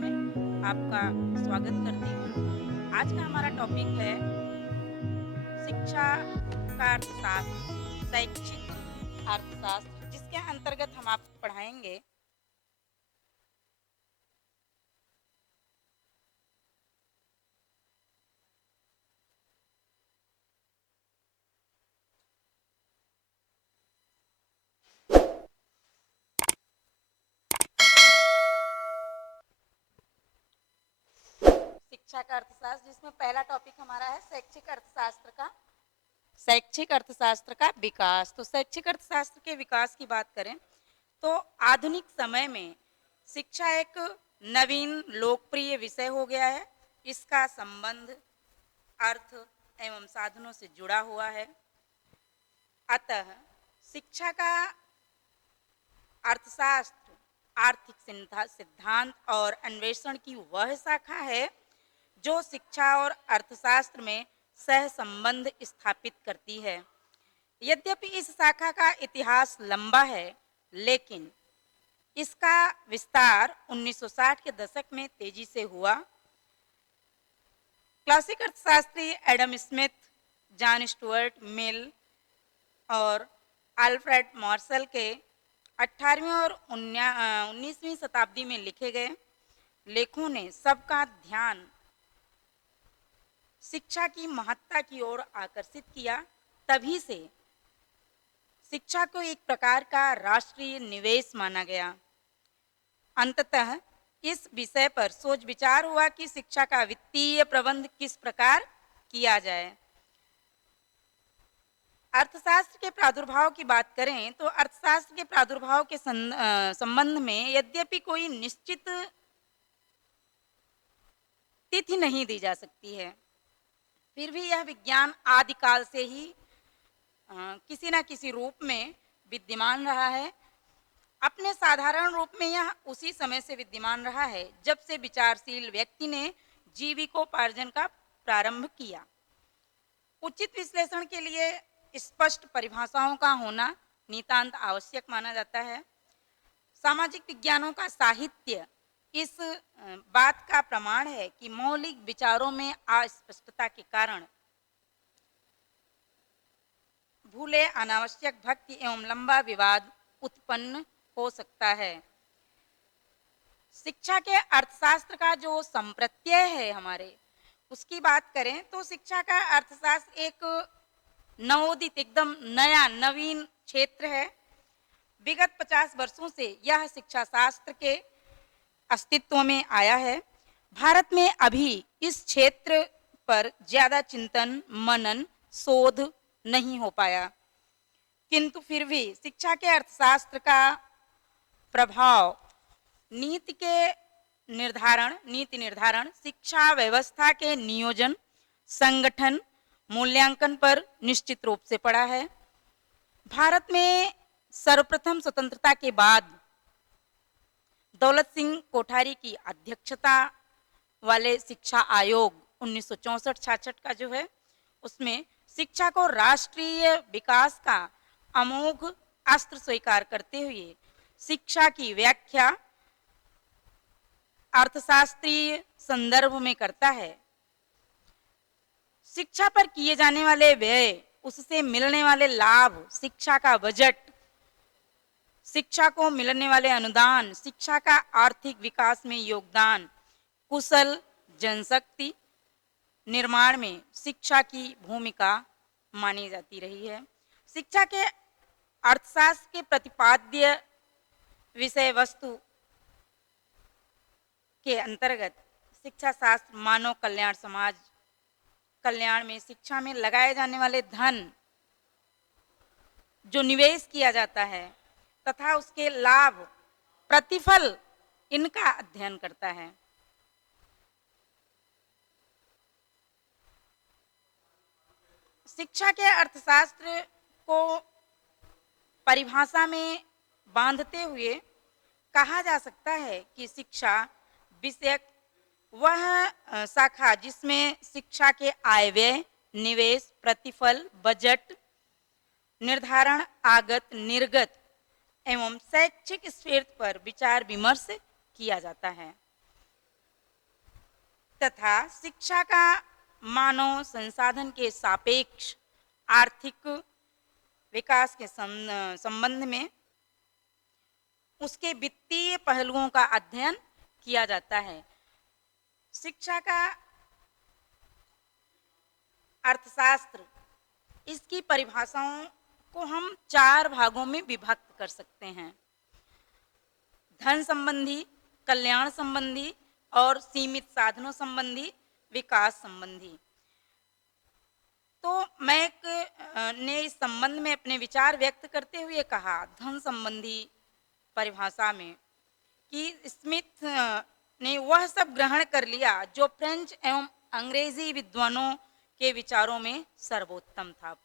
में आपका स्वागत करती हूँ। आज का हमारा टॉपिक है शिक्षा का अर्थशास्त्र, शैक्षिक अर्थशास्त्र, जिसके अंतर्गत हम आपको पढ़ाएंगे शिक्षा का अर्थशास्त्र, जिसमें पहला टॉपिक हमारा है शैक्षिक अर्थशास्त्र का विकास। तो शैक्षिक अर्थशास्त्र के विकास की बात करें तो आधुनिक समय में शिक्षा एक नवीन लोकप्रिय विषय हो गया है। इसका संबंध अर्थ एवं साधनों से जुड़ा हुआ है। अतः शिक्षा का अर्थशास्त्र आर्थिक सिद्धांत और अन्वेषण की वह शाखा है जो शिक्षा और अर्थशास्त्र में सह संबंध स्थापित करती है। यद्यपि इस शाखा का इतिहास लंबा है, लेकिन इसका विस्तार 1960 के दशक में तेजी से हुआ। क्लासिक अर्थशास्त्री Adam Smith, John Stuart Mill और अल्फ्रेड मार्शल के 18वीं और 19वीं शताब्दी में लिखे गए लेखों ने सबका ध्यान शिक्षा की महत्ता की ओर आकर्षित किया। तभी से शिक्षा को एक प्रकार का राष्ट्रीय निवेश माना गया। अंततः इस विषय पर सोच विचार हुआ कि शिक्षा का वित्तीय प्रबंध किस प्रकार किया जाए। अर्थशास्त्र के प्रादुर्भाव की बात करें तो अर्थशास्त्र के प्रादुर्भाव के संबंध में यद्यपि कोई निश्चित तिथि नहीं दी जा सकती है, फिर भी यह विज्ञान आदिकाल से ही किसी न किसी रूप में विद्यमान रहा है। अपने साधारण रूप में यह उसी समय से विद्यमान रहा है जब से विचारशील व्यक्ति ने जीविकोपार्जन का प्रारंभ किया। उचित विश्लेषण के लिए स्पष्ट परिभाषाओं का होना नितांत आवश्यक माना जाता है। सामाजिक विज्ञानों का साहित्य इस बात का प्रमाण है कि मौलिक विचारों में अस्पष्टता के कारण भूले अनावश्यक भक्ति एवं लंबा विवाद उत्पन्न हो सकता है। शिक्षा के अर्थशास्त्र का जो संप्रत्यय है हमारे, उसकी बात करें तो शिक्षा का अर्थशास्त्र एक नवोदित, एकदम नया नवीन क्षेत्र है। विगत 50 वर्षों से यह शिक्षा शास्त्र के अस्तित्व में आया है। भारत में अभी इस क्षेत्र पर ज्यादा चिंतन, मनन, शोध नहीं हो पाया, किंतु फिर भी शिक्षा के अर्थशास्त्र का प्रभाव नीति निर्धारण, शिक्षा व्यवस्था के नियोजन, संगठन, मूल्यांकन पर निश्चित रूप से पड़ा है। भारत में सर्वप्रथम स्वतंत्रता के बाद दौलत सिंह कोठारी की अध्यक्षता वाले शिक्षा आयोग 1964-66 का जो है, उसमें शिक्षा को राष्ट्रीय विकास का अमोघ अस्त्र स्वीकार करते हुए शिक्षा की व्याख्या अर्थशास्त्रीय संदर्भ में करता है। शिक्षा पर किए जाने वाले व्यय, उससे मिलने वाले लाभ, शिक्षा का बजट, शिक्षा को मिलने वाले अनुदान, शिक्षा का आर्थिक विकास में योगदान, कुशल जनशक्ति निर्माण में शिक्षा की भूमिका मानी जाती रही है। शिक्षा के अर्थशास्त्र के प्रतिपाद्य विषय वस्तु के अंतर्गत शिक्षा शास्त्र मानव कल्याण, समाज कल्याण में शिक्षा में लगाए जाने वाले धन, जो निवेश किया जाता है तथा उसके लाभ, प्रतिफल, इनका अध्ययन करता है। शिक्षा के अर्थशास्त्र को परिभाषा में बांधते हुए कहा जा सकता है कि शिक्षा विषयक वह शाखा जिसमें शिक्षा के आय व्यय, निवेश, प्रतिफल, बजट निर्धारण, आगत निर्गत एवं शैक्षिक स्फीर्त पर विचार विमर्श किया जाता है। तथा शिक्षा का मानव संसाधन के सापेक्ष आर्थिक विकास के संबंध में उसके वित्तीय पहलुओं का अध्ययन किया जाता है। शिक्षा का अर्थशास्त्र, इसकी परिभाषाओं को हम 4 भागों में विभक्त कर सकते हैं: धन संबंधी, कल्याण संबंधी और सीमित साधनों संबंधी, विकास संबंधी। तो मैं ने इस संबंध में अपने विचार व्यक्त करते हुए कहा धन संबंधी परिभाषा में कि स्मिथ ने वह सब ग्रहण कर लिया जो फ्रेंच एवं अंग्रेजी विद्वानों के विचारों में सर्वोत्तम था,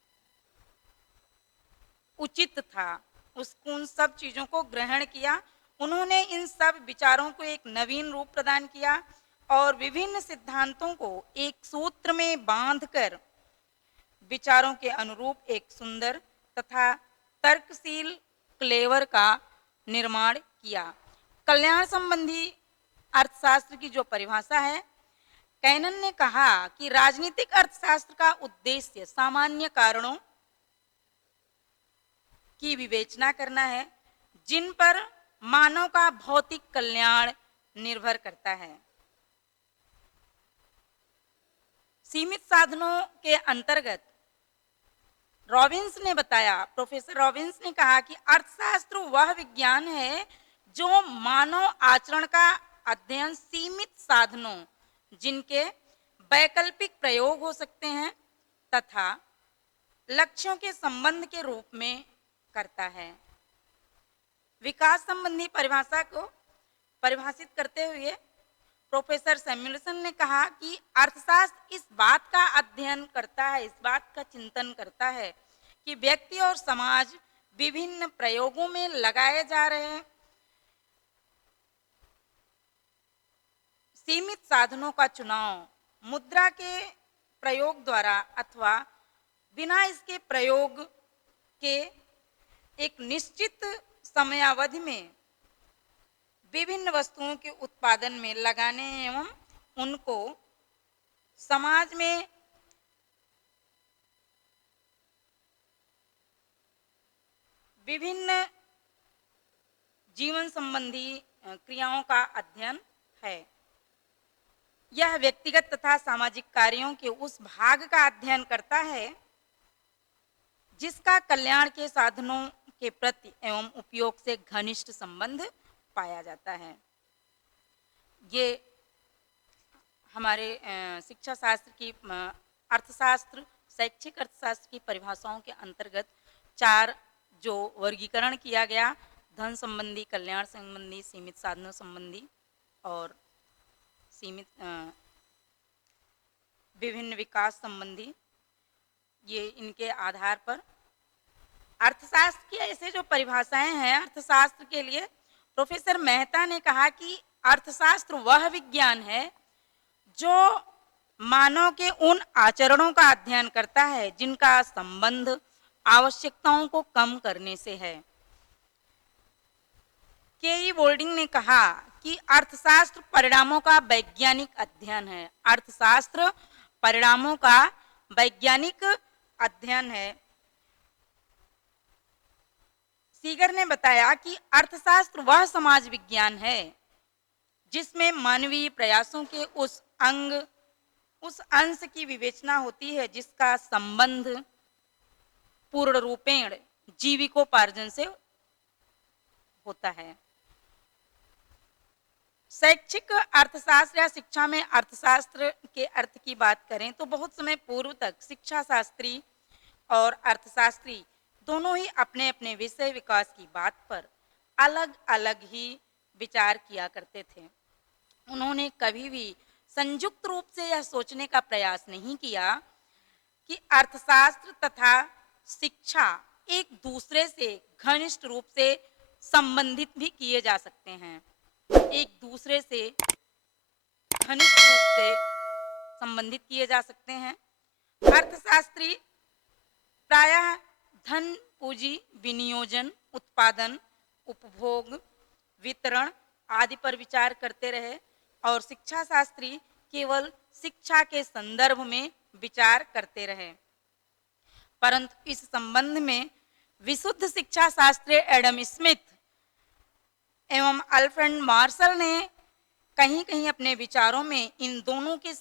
उचित था। उन सब चीजों को ग्रहण किया। उन्होंने इन सब विचारों को एक नवीन रूप प्रदान किया और विभिन्न सिद्धांतों को एक सूत्र में बांधकर विचारों के अनुरूप एक सुंदर तथा तर्कशील क्लेवर का निर्माण किया। कल्याण संबंधी अर्थशास्त्र की जो परिभाषा है, कैनन ने कहा कि राजनीतिक अर्थशास्त्र का उद्देश्य सामान्य कारणों की विवेचना करना है जिन पर मानव का भौतिक कल्याण निर्भर करता है। सीमित साधनों के अंतर्गत रॉबिन्स ने बताया, प्रोफेसर रॉबिन्स ने कहा कि अर्थशास्त्र वह विज्ञान है जो मानव आचरण का अध्ययन सीमित साधनों जिनके वैकल्पिक प्रयोग हो सकते हैं तथा लक्ष्यों के संबंध के रूप में करता है। विकास संबंधी परिभाषा को परिभाषित करते हुए प्रोफेसर सैमुअल्सन ने कहा कि अर्थशास्त्र इस बात का अध्ययन करता है, इस बात का चिंतन करता है कि व्यक्ति और समाज विभिन्न प्रयोगों में लगाए जा रहे सीमित साधनों का चुनाव मुद्रा के प्रयोग द्वारा अथवा बिना इसके प्रयोग के एक निश्चित समयावधि में विभिन्न वस्तुओं के उत्पादन में लगाने एवं उनको समाज में विभिन्न जीवन संबंधी क्रियाओं का अध्ययन है। यह व्यक्तिगत तथा सामाजिक कार्यों के उस भाग का अध्ययन करता है जिसका कल्याण के साधनों के प्रति एवं उपयोग से घनिष्ठ संबंध पाया जाता है। ये हमारे शिक्षा शास्त्र की अर्थशास्त्र, शैक्षिक अर्थशास्त्र की परिभाषाओं के अंतर्गत 4 जो वर्गीकरण किया गया, धन संबंधी, कल्याण संबंधी, सीमित साधनों संबंधी और सीमित विभिन्न विकास संबंधी, ये इनके आधार पर अर्थशास्त्र की ऐसे जो परिभाषाएं हैं अर्थशास्त्र के लिए, प्रोफेसर मेहता ने कहा कि अर्थशास्त्र वह विज्ञान है जो मानव के उन आचरणों का अध्ययन करता है जिनका संबंध आवश्यकताओं को कम करने से है। के.ई. बोल्डिंग ने कहा कि अर्थशास्त्र परिणामों का वैज्ञानिक अध्ययन है। अर्थशास्त्र परिणामों का वैज्ञानिक अध्ययन है। सीगर ने बताया कि अर्थशास्त्र वह समाज विज्ञान है जिसमें मानवीय प्रयासों के उस अंश की विवेचना होती है जिसका संबंध पूर्ण रूपेण जीविकोपार्जन से होता है। शैक्षिक अर्थशास्त्र या शिक्षा में अर्थशास्त्र के अर्थ की बात करें तो बहुत समय पूर्व तक शिक्षा शास्त्री और अर्थशास्त्री दोनों ही अपने अपने विषय विकास की बात पर अलग अलग ही विचार किया करते थे। उन्होंने कभी भी संयुक्त रूप से यह सोचने का प्रयास नहीं किया कि अर्थशास्त्र तथा शिक्षा एक दूसरे से घनिष्ठ रूप से संबंधित भी किए जा सकते हैं, एक दूसरे से घनिष्ठ रूप से संबंधित किए जा सकते हैं। अर्थशास्त्री प्रायः धन, पूंजी, विनियोजन, उत्पादन, उपभोग, वितरण आदि पर विचार करते रहे और शिक्षा शास्त्री केवल शिक्षा के संदर्भ में विचार करते रहे। परंतु इस संबंध में विशुद्ध शिक्षा शास्त्री एडम स्मिथ एवं अल्फ्रेड मार्शल ने कहीं कहीं अपने विचारों में इन दोनों के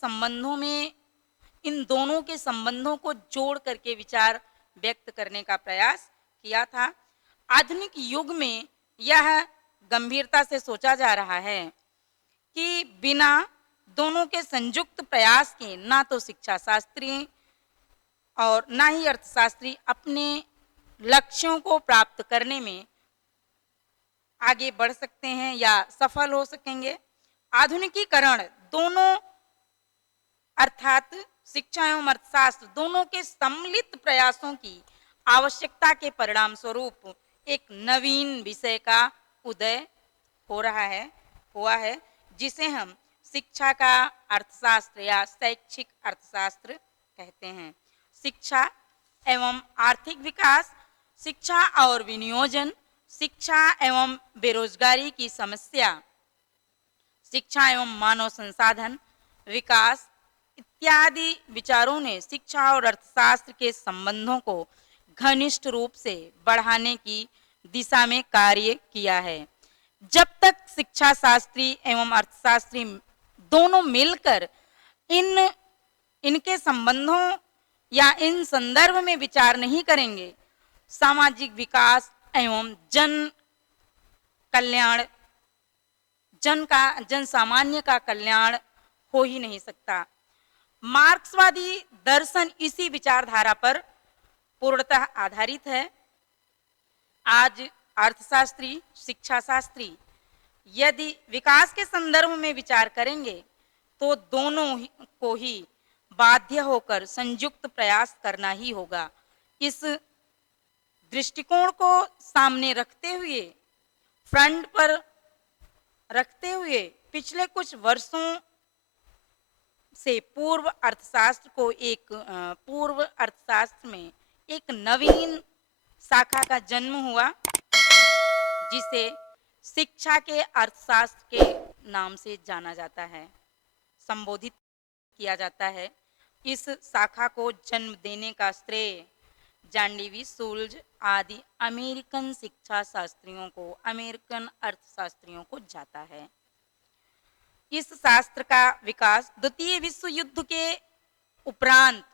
संबंधों को जोड़ करके विचार व्यक्त करने का प्रयास किया था। आधुनिक युग में यह गंभीरता से सोचा जा रहा है कि बिना दोनों के संयुक्त प्रयास के ना तो शिक्षा शास्त्री और ना ही अर्थशास्त्री अपने लक्ष्यों को प्राप्त करने में आगे बढ़ सकते हैं या सफल हो सकेंगे। आधुनिकीकरण दोनों अर्थात शिक्षा एवं अर्थशास्त्र दोनों के सम्मिलित प्रयासों की आवश्यकता के परिणाम स्वरूप एक नवीन विषय का उदय हुआ है जिसे हम शिक्षा का अर्थशास्त्र या शैक्षिक अर्थशास्त्र कहते हैं। शिक्षा एवं आर्थिक विकास, शिक्षा और विनियोजन, शिक्षा एवं बेरोजगारी की समस्या, शिक्षा एवं मानव संसाधन विकास इत्यादि विचारों ने शिक्षा और अर्थशास्त्र के संबंधों को घनिष्ठ रूप से बढ़ाने की दिशा में कार्य किया है। जब तक शिक्षा शास्त्री एवं अर्थशास्त्री दोनों मिलकर इनके संबंधों या इन संदर्भ में विचार नहीं करेंगे, सामाजिक विकास एवं जन सामान्य का कल्याण हो ही नहीं सकता। मार्क्सवादी दर्शन इसी विचारधारा पर पूर्णतः आधारित है। आज अर्थशास्त्री, शिक्षा शास्त्री यदि विकास के संदर्भ में विचार करेंगे तो दोनों को ही बाध्य होकर संयुक्त प्रयास करना ही होगा। इस दृष्टिकोण को सामने रखते हुए, फ्रंट पर रखते हुए पिछले कुछ वर्षों से पूर्व अर्थशास्त्र में एक नवीन शाखा का जन्म हुआ जिसे शिक्षा के अर्थशास्त्र के नाम से जाना जाता है, संबोधित किया जाता है। इस शाखा को जन्म देने का श्रेय जॉन डेवी शुल्ज आदि अमेरिकन शिक्षा शास्त्रियों को, अमेरिकन अर्थशास्त्रियों को जाता है। इस शास्त्र का विकास द्वितीय विश्व युद्ध के उपरांत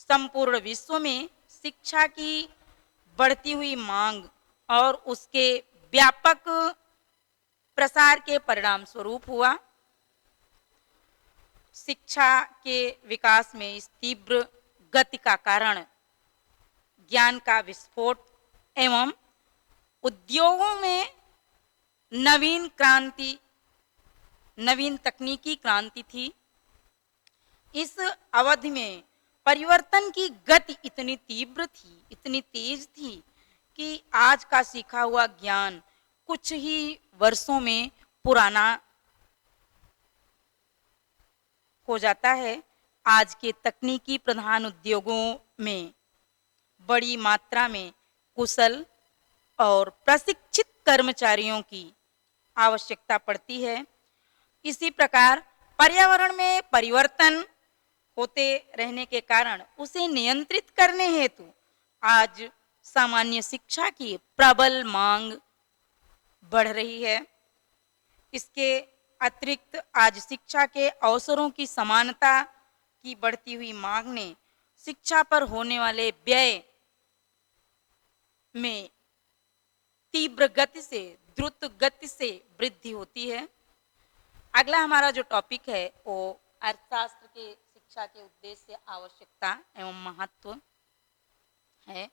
संपूर्ण विश्व में शिक्षा की बढ़ती हुई मांग और उसके व्यापक प्रसार के परिणाम स्वरूप हुआ। शिक्षा के विकास में इस तीव्र गति का कारण ज्ञान का विस्फोट एवं उद्योगों में नवीन तकनीकी क्रांति थी। इस अवधि में परिवर्तन की गति इतनी तीव्र थी, इतनी तेज थी कि आज का सीखा हुआ ज्ञान कुछ ही वर्षों में पुराना हो जाता है। आज के तकनीकी प्रधान उद्योगों में बड़ी मात्रा में कुशल और प्रशिक्षित कर्मचारियों की आवश्यकता पड़ती है। इसी प्रकार पर्यावरण में परिवर्तन होते रहने के कारण उसे नियंत्रित करने हेतु आज सामान्य शिक्षा की प्रबल मांग बढ़ रही है। इसके अतिरिक्त आज शिक्षा के अवसरों की समानता की बढ़ती हुई मांग ने शिक्षा पर होने वाले व्यय में द्रुत गति से वृद्धि होती है। अगला हमारा जो टॉपिक है वो अर्थशास्त्र के शिक्षा के उद्देश्य, आवश्यकता एवं महत्व है।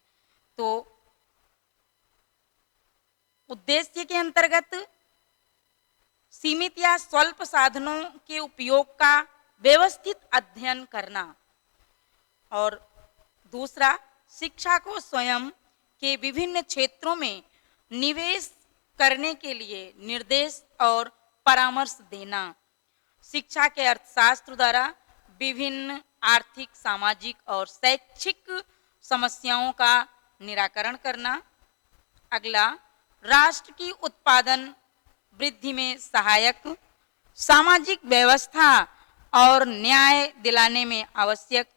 तो उद्देश्य के अंतर्गत सीमित या स्वल्प साधनों के उपयोग का व्यवस्थित अध्ययन करना, और दूसरा शिक्षा को स्वयं के विभिन्न क्षेत्रों में निवेश करने के लिए निर्देश और परामर्श देना, शिक्षा के अर्थशास्त्र द्वारा विभिन्न आर्थिक, सामाजिक और शैक्षिक समस्याओं का निराकरण करना। अगला, राष्ट्र की उत्पादन वृद्धि में सहायक सामाजिक व्यवस्था और न्याय दिलाने में आवश्यक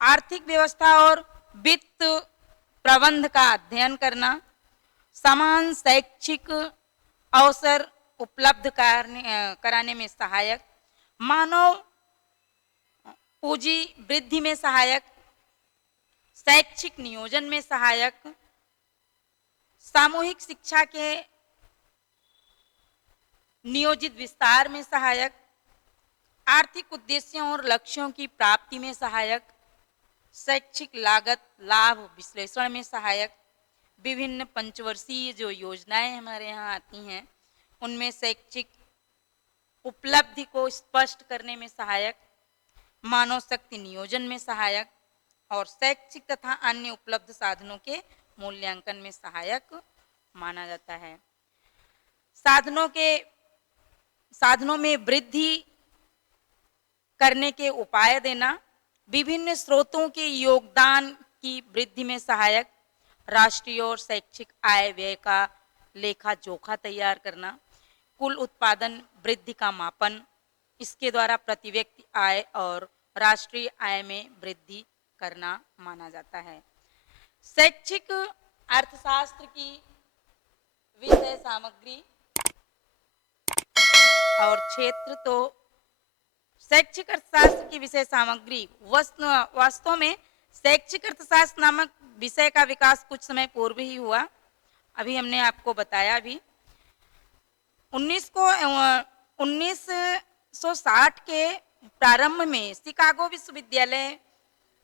आर्थिक व्यवस्था और वित्त प्रबंध का अध्ययन करना, समान शैक्षिक अवसर उपलब्ध कराने में सहायक, मानव पूंजी वृद्धि में सहायक, शैक्षिक नियोजन में सहायक, सामूहिक शिक्षा के नियोजित विस्तार में सहायक, आर्थिक उद्देश्यों और लक्ष्यों की प्राप्ति में सहायक, शैक्षिक लागत लाभ विश्लेषण में सहायक, विभिन्न पंचवर्षीय जो योजनाएं हमारे यहाँ आती हैं उनमें शैक्षिक उपलब्धि को स्पष्ट करने में सहायक, मानव शक्ति नियोजन में सहायक और शैक्षिक तथा अन्य उपलब्ध साधनों के मूल्यांकन में सहायक माना जाता है। साधनों में वृद्धि करने के उपाय देना, विभिन्न स्रोतों के योगदान की वृद्धि में सहायक, राष्ट्रीय और शैक्षिक आय व्यय का लेखा जोखा तैयार करना, कुल उत्पादन वृद्धि का मापन, इसके द्वारा प्रति व्यक्ति आय और राष्ट्रीय आय में वृद्धि करना माना जाता है। शैक्षिक अर्थशास्त्र की विषय सामग्री और क्षेत्र, तो शैक्षिक अर्थशास्त्र की विषय सामग्री वास्तव में शैक्षिक अर्थशास्त्र नामक विषय का विकास कुछ समय पूर्व ही हुआ, अभी हमने आपको बताया भी। 1960 के प्रारंभ में शिकागो विश्वविद्यालय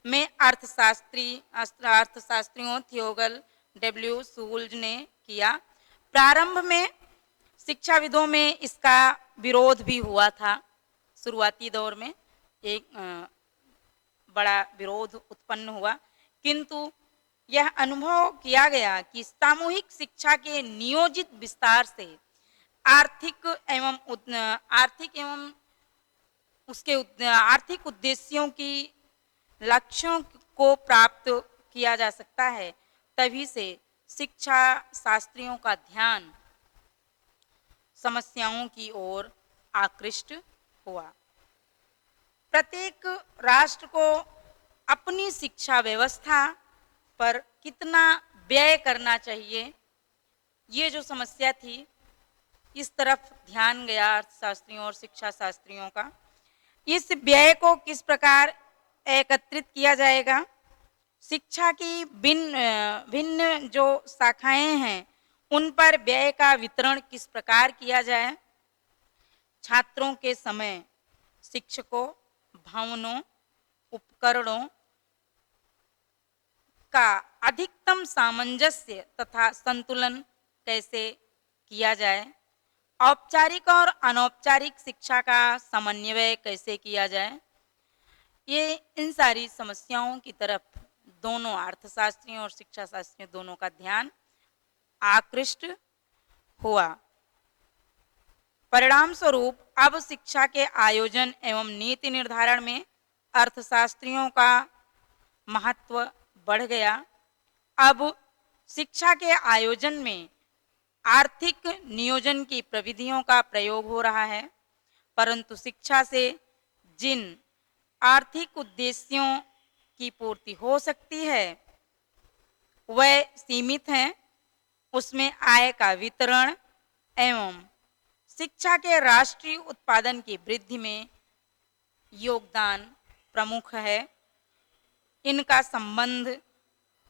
में अर्थशास्त्रियों थियोगल डब्ल्यू शूल्ज ने किया। प्रारंभ में शिक्षाविदों में इसका विरोध भी हुआ था। शुरुआती दौर में एक बड़ा विरोध उत्पन्न हुआ, किंतु यह अनुभव किया गया कि सामूहिक शिक्षा के नियोजित विस्तार से आर्थिक एवं उसके आर्थिक उद्देश्यों की लक्ष्यों को प्राप्त किया जा सकता है। तभी से शिक्षा शास्त्रियों का ध्यान समस्याओं की ओर आकृष्ट हुआ। प्रत्येक राष्ट्र को अपनी शिक्षा व्यवस्था पर कितना व्यय करना चाहिए, ये जो समस्या थी, इस तरफ ध्यान गया अर्थशास्त्रियों और शिक्षा शास्त्रियों का। इस व्यय को किस प्रकार एकत्रित किया जाएगा, शिक्षा की भिन्न जो शाखाएं हैं उन पर व्यय का वितरण किस प्रकार किया जाए, छात्रों के समय, शिक्षकों, भवनों, उपकरणों का अधिकतम सामंजस्य तथा संतुलन कैसे किया जाए, औपचारिक और अनौपचारिक शिक्षा का समन्वय कैसे किया जाए, ये इन सारी समस्याओं की तरफ दोनों अर्थशास्त्रियों और शिक्षा शास्त्रियों दोनों का ध्यान आकृष्ट हुआ। परिणाम स्वरूप अब शिक्षा के आयोजन एवं नीति निर्धारण में अर्थशास्त्रियों का महत्व बढ़ गया। अब शिक्षा के आयोजन में आर्थिक नियोजन की प्रविधियों का प्रयोग हो रहा है, परंतु शिक्षा से जिन आर्थिक उद्देश्यों की पूर्ति हो सकती है वह सीमित हैं। उसमें आय का वितरण एवं शिक्षा के राष्ट्रीय उत्पादन की वृद्धि में योगदान प्रमुख है। इनका संबंध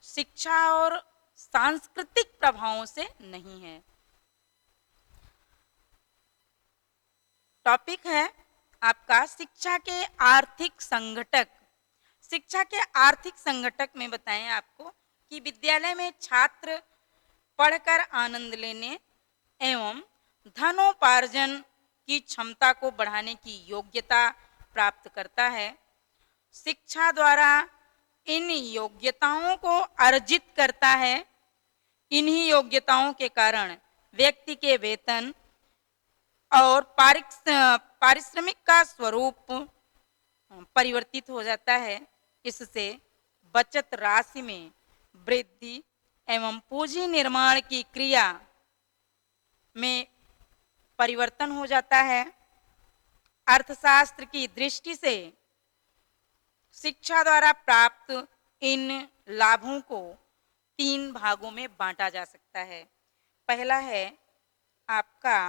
शिक्षा और सांस्कृतिक प्रभावों से नहीं है। टॉपिक है आपका शिक्षा के आर्थिक संघटक। शिक्षा के आर्थिक संघटक में बताएं आपको कि विद्यालय में छात्र पढ़कर आनंद लेने एवं धनोपार्जन की क्षमता को बढ़ाने की योग्यता प्राप्त करता है। शिक्षा द्वारा इन योग्यताओं को अर्जित करता है। इन्हीं योग्यताओं के कारण व्यक्ति के वेतन और पारिश्रमिक का स्वरूप परिवर्तित हो जाता है। इससे बचत राशि में वृद्धि एवं पूंजी निर्माण की क्रिया में परिवर्तन हो जाता है। अर्थशास्त्र की दृष्टि से शिक्षा द्वारा प्राप्त इन लाभों को 3 भागों में बांटा जा सकता है। पहला है आपका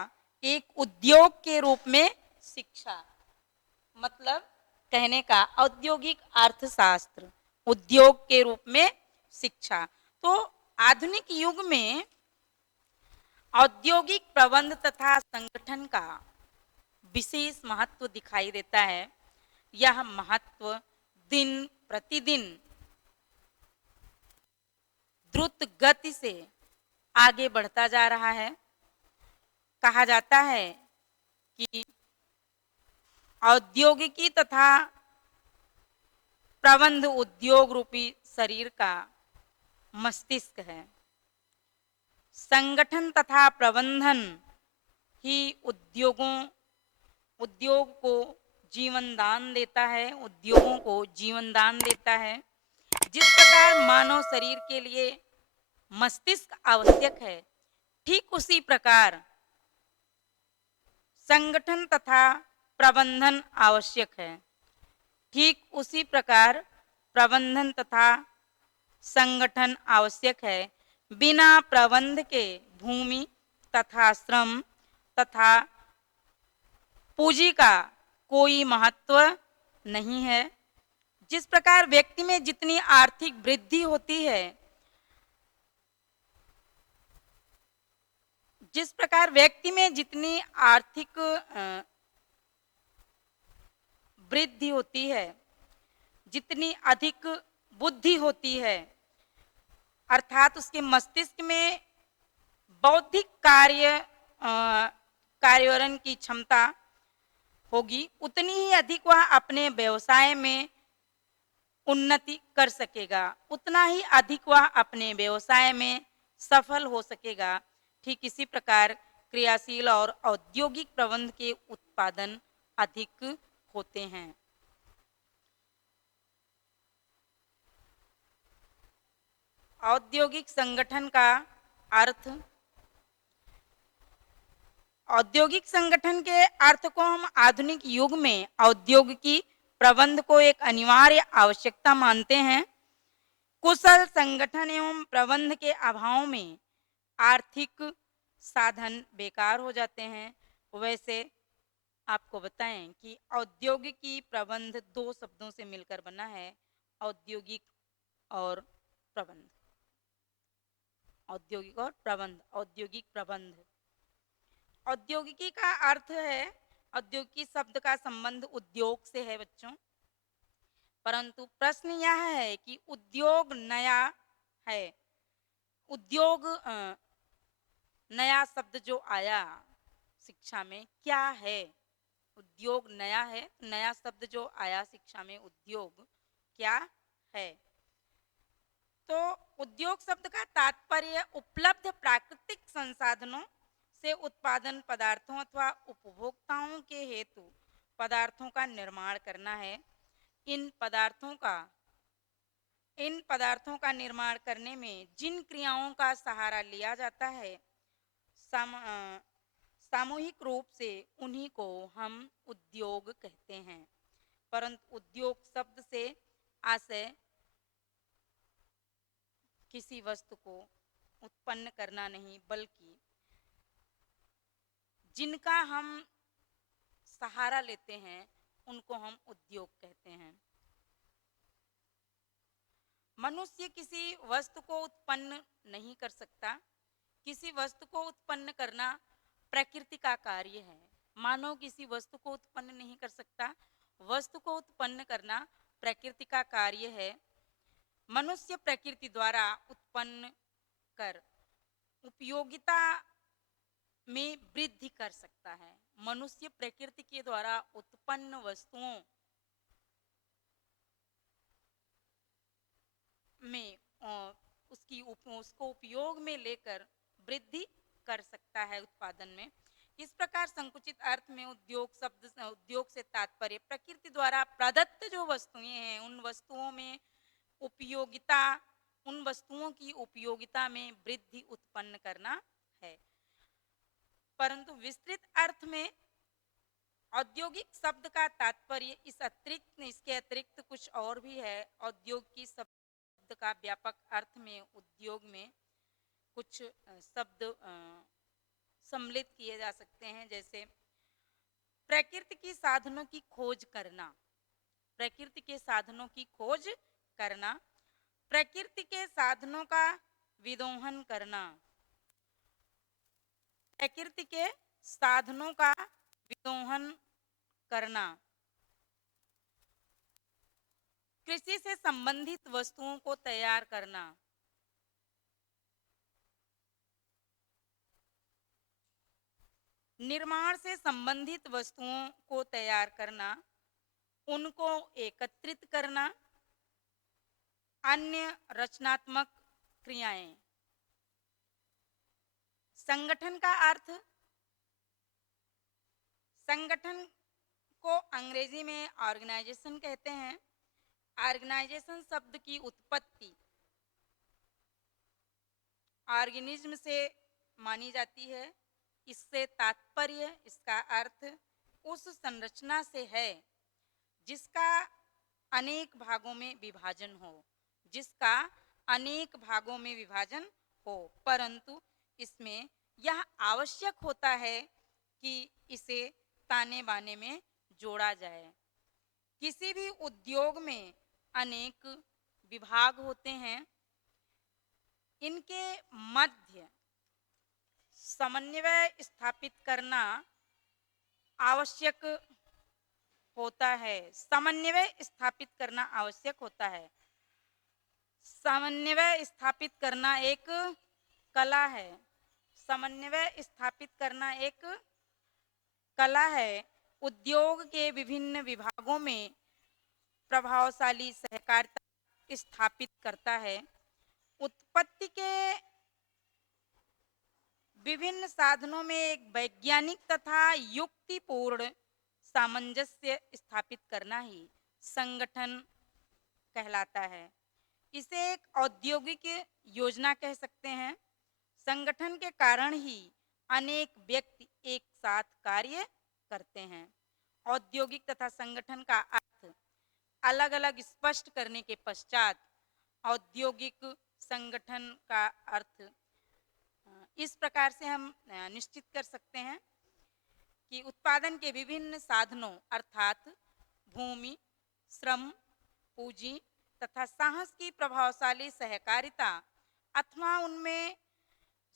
एक उद्योग के रूप में शिक्षा, मतलब कहने का औद्योगिक अर्थशास्त्र, उद्योग के रूप में शिक्षा। तो आधुनिक युग में औद्योगिक प्रबंध तथा संगठन का विशेष महत्व दिखाई देता है। यह महत्व दिन प्रतिदिन द्रुत गति से आगे बढ़ता जा रहा है। कहा जाता है कि औद्योगिकी तथा प्रबंध उद्योग रूपी शरीर का मस्तिष्क है। संगठन तथा प्रबंधन ही उद्योग को जीवन दान देता है, उद्योगों को जीवन दान देता है। जिस प्रकार मानव शरीर के लिए मस्तिष्क आवश्यक है, ठीक उसी प्रकार संगठन तथा प्रबंधन आवश्यक है। ठीक उसी प्रकार प्रबंधन तथा संगठन आवश्यक है। बिना प्रबंध के भूमि तथा श्रम तथा पूंजी का कोई महत्व नहीं है। जिस प्रकार व्यक्ति में जितनी आर्थिक वृद्धि होती है, जिस प्रकार व्यक्ति में जितनी आर्थिक वृद्धि होती है, जितनी अधिक बुद्धि होती है, अर्थात उसके मस्तिष्क में बौद्धिक कार्यान्वयन की क्षमता होगी, उतनी ही अधिक वह अपने व्यवसाय में उन्नति कर सकेगा, उतना ही अधिक वह अपने व्यवसाय में सफल हो सकेगा। ठीक इसी प्रकार क्रियाशील और औद्योगिक प्रबंध के उत्पादन अधिक होते हैं। औद्योगिक संगठन का अर्थ, औद्योगिक संगठन के अर्थ को हम आधुनिक युग में औद्योगिकी प्रबंध को एक अनिवार्य आवश्यकता मानते हैं। कुशल संगठन एवं प्रबंध के अभाव में आर्थिक साधन बेकार हो जाते हैं। वैसे आपको बताएं कि औद्योगिकी प्रबंध 2 शब्दों से मिलकर बना है, औद्योगिक और प्रबंध। औद्योगिक और प्रबंध, औद्योगिक प्रबंध। औद्योगिकी का अर्थ है, औद्योगिकी शब्द का संबंध उद्योग से है बच्चों, परंतु प्रश्न यह है कि उद्योग नया है। उद्योग नया शब्द जो आया शिक्षा में, क्या है? उद्योग नया है, नया शब्द जो आया शिक्षा में, उद्योग क्या है? तो उद्योग शब्द का तात्पर्य उपलब्ध प्राकृतिक संसाधनों से उत्पादन पदार्थों अथवा उपभोक्ताओं के हेतु पदार्थों का निर्माण करना है। इन पदार्थों का निर्माण करने में जिन क्रियाओं का सहारा लिया जाता है, सामूहिक रूप से उन्हीं को हम उद्योग कहते हैं। परंतु उद्योग शब्द से आशय किसी वस्तु को उत्पन्न करना नहीं, बल्कि जिनका हम सहारा लेते हैं उनको हम उद्योग कहते हैं। मनुष्य किसी वस्तु को उत्पन्न नहीं कर सकता। किसी वस्तु को उत्पन्न करना प्रकृति का कार्य है। मानव किसी वस्तु को उत्पन्न नहीं कर सकता। वस्तु को उत्पन्न करना प्रकृति का कार्य है। मनुष्य प्रकृति द्वारा उत्पन्न कर उपयोगिता में वृद्धि कर सकता है। मनुष्य प्रकृति के द्वारा उत्पन्न वस्तुओं में उसको उपयोग में लेकर वृद्धि कर सकता है उत्पादन में। इस प्रकार संकुचित अर्थ में उद्योग से तात्पर्य प्रकृति द्वारा प्रदत्त जो वस्तुएं हैं, उन वस्तुओं की उपयोगिता में वृद्धि उत्पन्न करना है। परंतु विस्तृत अर्थ में औद्योगिक शब्द का तात्पर्य इसके अतिरिक्त कुछ और भी है। औद्योगिक शब्द का व्यापक अर्थ में उद्योग में कुछ शब्द सम्मिलित किए जा सकते हैं, जैसे प्रकृति की साधनों की खोज करना, प्रकृति के साधनों की खोज करना, प्रकृति के साधनों का विदोहन करना, प्रकृति के साधनों का विदोहन करना, कृषि से संबंधित वस्तुओं को तैयार करना, निर्माण से संबंधित वस्तुओं को तैयार करना, उनको एकत्रित करना, अन्य रचनात्मक क्रियाएं। संगठन का अर्थ, संगठन को अंग्रेजी में ऑर्गेनाइजेशन कहते हैं। ऑर्गेनाइजेशन शब्द की उत्पत्ति ऑर्गेनिज्म से मानी जाती है। इससे तात्पर्य, इसका अर्थ उस संरचना से है जिसका अनेक भागों में विभाजन हो, जिसका अनेक भागों में विभाजन हो, परंतु इसमें यह आवश्यक होता है कि इसे ताने बाने में जोड़ा जाए। किसी भी उद्योग में अनेक विभाग होते हैं, इनके मध्य समन्वय स्थापित करना आवश्यक होता है। समन्वय स्थापित करना आवश्यक होता है। समन्वय स्थापित करना एक कला है। समन्वय स्थापित करना एक कला है। उद्योग के विभिन्न विभागों में प्रभावशाली सहकारिता स्थापित करता है। उत्पत्ति के विभिन्न साधनों में एक वैज्ञानिक तथा युक्तिपूर्ण सामंजस्य स्थापित करना ही संगठन कहलाता है। इसे एक औद्योगिक योजना कह सकते हैं। संगठन के कारण ही अनेक व्यक्ति एक साथ कार्य करते हैं। औद्योगिक तथा संगठन का अर्थ अलग अलग स्पष्ट करने के पश्चात औद्योगिक संगठन का अर्थ इस प्रकार से हम निश्चित कर सकते हैं कि उत्पादन के विभिन्न साधनों अर्थात भूमि, श्रम, पूंजी तथा साहस की प्रभावशाली सहकारिता अथवा उनमें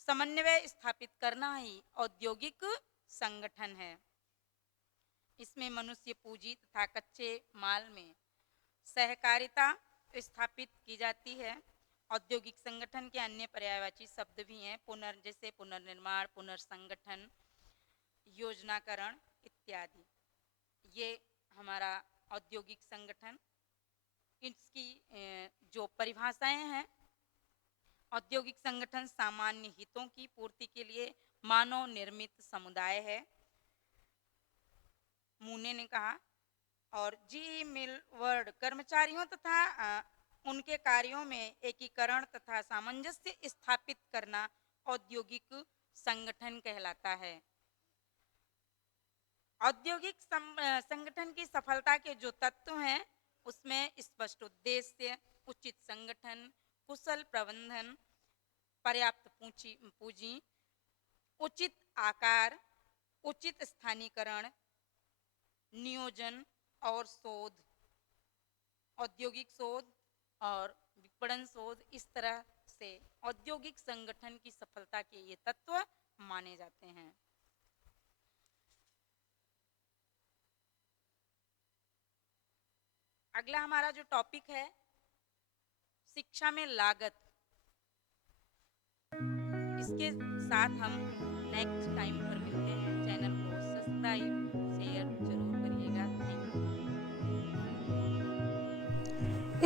समन्वय स्थापित करना ही औद्योगिक संगठन है। इसमें मनुष्य, पूंजी तथा कच्चे माल में सहकारिता स्थापित की जाती है। औद्योगिक संगठन के अन्य पर्यायवाची शब्द भी हैं, जैसे पुनर्निर्माण, पुनर्संगठन, योजनाकरण इत्यादि। ये हमारा औद्योगिक संगठन, इसकी जो परिभाषाएं हैं, औद्योगिक संगठन सामान्य हितों की पूर्ति के लिए मानव निर्मित समुदाय है, मूने ने कहा। और जी मिलवर्ड कर्मचारियों तथा उनके कार्यों में एकीकरण तथा सामंजस्य स्थापित करना औद्योगिक संगठन कहलाता है। औद्योगिक संगठन की सफलता के जो तत्व हैं उसमें स्पष्ट उद्देश्य, उचित संगठन, कुशल प्रबंधन, पर्याप्त पूंजी, उचित आकार, उचित स्थानीकरण, नियोजन और शोध, औद्योगिक शोध और विपणन शोध, इस तरह से औद्योगिक संगठन की सफलता के ये तत्व माने जाते हैं। अगला हमारा जो टॉपिक है, शिक्षा में लागत। इसके साथ हम नेक्स्ट टाइम पर मिलते हैं। चैनल को सब्सक्राइब, शेयर जरूर करिएगा। Thank you.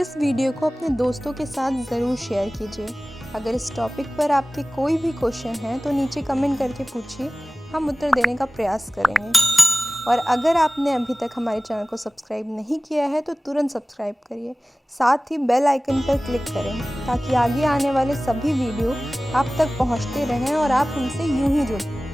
इस वीडियो को अपने दोस्तों के साथ ज़रूर शेयर कीजिए। अगर इस टॉपिक पर आपके कोई भी क्वेश्चन हैं तो नीचे कमेंट करके पूछिए, हम उत्तर देने का प्रयास करेंगे। और अगर आपने अभी तक हमारे चैनल को सब्सक्राइब नहीं किया है तो तुरंत सब्सक्राइब करिए, साथ ही बेल आइकन पर क्लिक करें ताकि आगे आने वाले सभी वीडियो आप तक पहुंचते रहें और आप हमसे यूं ही जुड़ें।